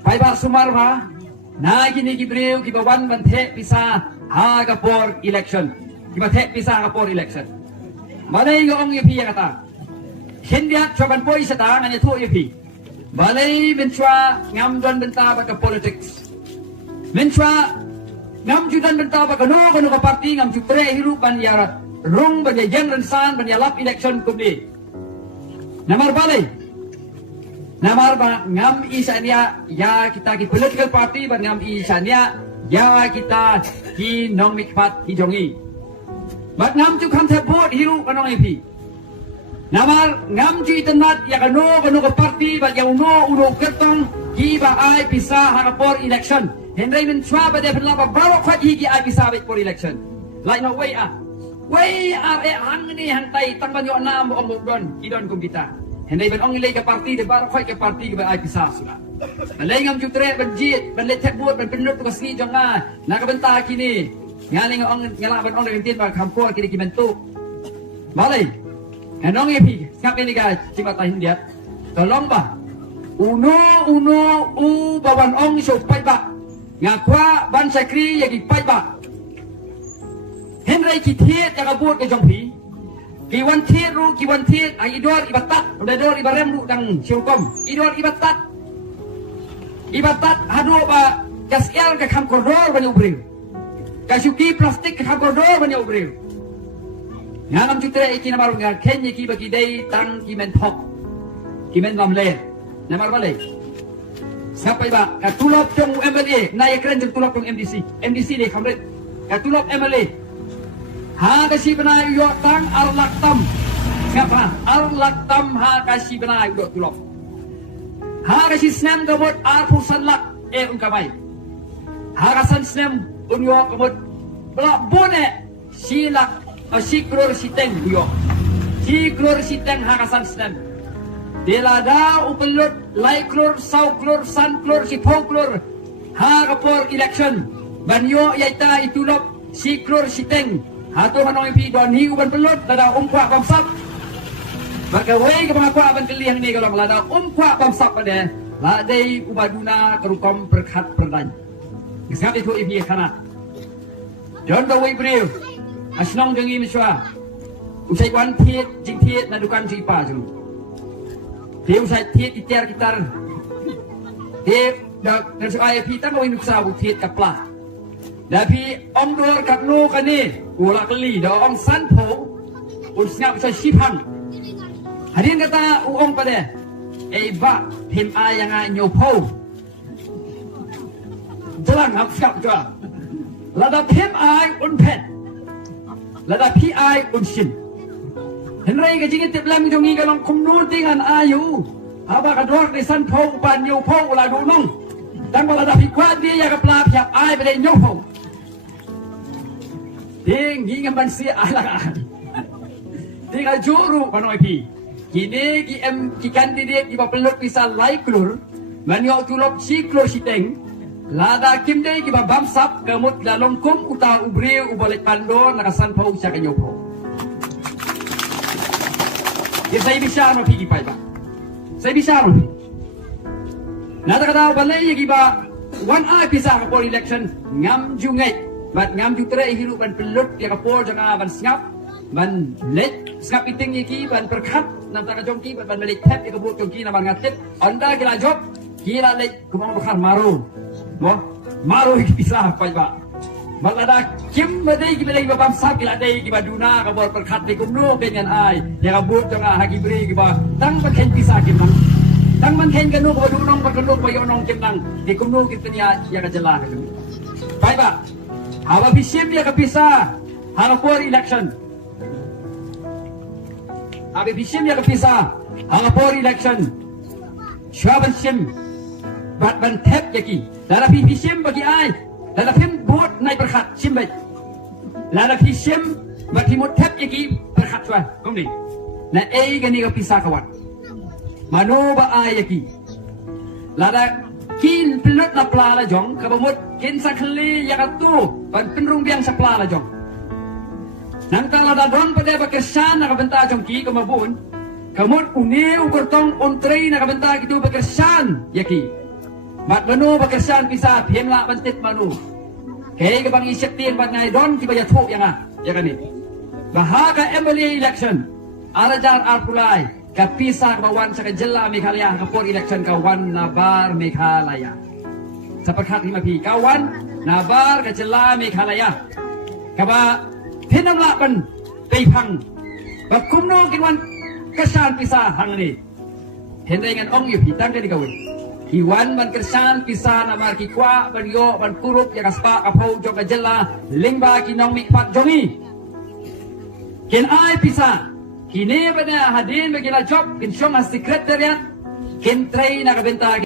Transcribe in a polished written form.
Pai ba sumar ba? Na gini gibriu gibawan banthe pisa ha kapor election. Gibathe pisa kapor election. Malay ngong yepi kata. Hindiat coban poi seta nganya tu yepi. Malay menchwa ngam don benta ba ka politics. Menchwa ngam judan benta ba kano ka parti ngam jutre hiru ban ya rung ban ya general san ban ya lap election kumdi. Namar balai. Namar ba ngam isanya ya kita ki political party ban ngam isanya ya kita ki nong mikpat ki jongi. Bat ngam ju kam the bot hiru kanong epi. Namar ngam ju itenat ya kano ka party ban ya uno kertong ki ba ai pisa hakapor election. Henry men chwa ba de penla ba baro khat hi ki ai pisa ba for election. Like no way hang ni hang tai tang ban yo na mo ong don idon kum kita. Henday ban ong ilay ka parti de bar khoy ka parti ka ay pisa sula. Balay ngam jutre ban jit ban let bot ban penut ka si jong nga nakabenta kini. Ngaling ong ngala ban ong nagtin ba kampo kini kimentu. Balay. Anong ipi ngap ini ka cimata hindiat. Tolong ba. Uno u bawan ong so pai ba. Ngakwa ban sakri yagi pai ba. Henry kithiet ka bot ka jong pi. Kiwan tiet ay idor ibatat udah dor ibarem lu dang syukom idor ibatat hadu ba kasel ke kam koridor banyak ubril kasuki plastik ke kam koridor banyak ubril ngam jutre iki na maru ngar kenye ki bagi dai tang ki men thok ki men lamle na mar bale siapa ba ka tulop jong MLA na ya keren jong tulop jong MDC de kamret ka tulop MLA ha kasi benar yo tang arlaktam siapa arlaktam ha kasi benar yo tulok ha kasi snem gamot arpusan lak ungkamai ha kasan snem unyo gamot bla bone silak sikror siteng yo sikror siteng ha kasan snem delada upelut laiklor sauklor sanklor sipoklor ha kapor election banyo yaita itulop sikror siteng Hato manong ipi don hiu ban pelot lada umkwa bamsap. Maka wei ke mga kwa ban kelihang ni kalau lada umkwa bamsap pada ladai ubaduna kerukom berkat perdan. Kesap itu ipi kana. Don do wei bril. Asnong dengi miswa. Usai wan tiet jing tiet na dukan sipa julu. Dia usai tiet iter kitar. Dia dak nesai ipi tang wei nuksa bu tiet kaplah. Tapi ong dor kat nu kan ni ulah keli dah ong san po usngap sa sipang hadin kata ong pada ba him ayang nyopo jelang hap siap jua lada him ay pet lada pi ay sim henry ka jingit tip lam jongi kalong kumnu tingan ayu aba ka dor di san po ban nyopo ulah dunong dan lada pi kwat dia ya ka plap siap ay pada nyopo Ding ngam ban si alakan. Ding juru panoi pi. Kini ki kandidat ki pelot bisa laiklur manyo tulop si klur siteng. Lada kimdei ki bamsap kamut lalongkum uta ubri ubolet pando nakasan pau sa kanyopo. Ya saya bisa no pi pai ba. Saya bisa no. Nada kata balai ki ba one eye bisa for election ngam jungai. Bat ngam jutre hiru ban pelot ya kapor janga ban snap ban let snap iting iki ban perkat nam ta jongki ban melik tap ya kabut jongki na ban ngatip anda kila job kila let kumang bakar maru mo maru iki pisah pai ba balada kim badai ki belai babam sap kila dai ki baduna kabor perkat di kumno dengan ai ya kabut janga hagi bri ki ba tang ban ken pisah kim nang tang man ken kanu ko dunong perkenduk bayo nong kim nang di kumno kitnya ya kajelah pai ba Haba bisim ya kapisa halapor election. Haba bisim ya kapisa halapor election. Syaban sim bat ban tep yaki. Lara bisim bagi ai. Lara pim bot nai berkat sim baik. Lara bisim bagi mot tep yaki berkat wa. Kumni. Na gani kapisa kawan. Mano ba ai yaki. Lara kin pelot na plala jong kabamut kin sakli yakatu ban penrung biang saplala jong nang tala dadon pada bakesan na kabenta jong ki kamabun kamut uniu kertong ontrei na kabenta gitu bakesan yaki mat menu bekerjaan pisah hemla bentit manu kay kabang isyak tin bat ngai don tiba ya thuk yang ya kan ni bahaga Emily election arajan arpulai ka pisah bawan sa jela Meghalaya kapor election kawan nabar Meghalaya sepakat lima pi kawan nabar ka jela Meghalaya kaba pinamla ban peipang bakumno kinwan kesan pisah hang ni hendai ngan ong yu pitang ke dikawin Iwan man kersan pisah namar kikwa ban yo ban kurup ya kaspa kapau jok jela lingba kinong mi pat jongi kin ai pisah kini pada hadin bagi la job kin syong sekretariat kin train na kabenta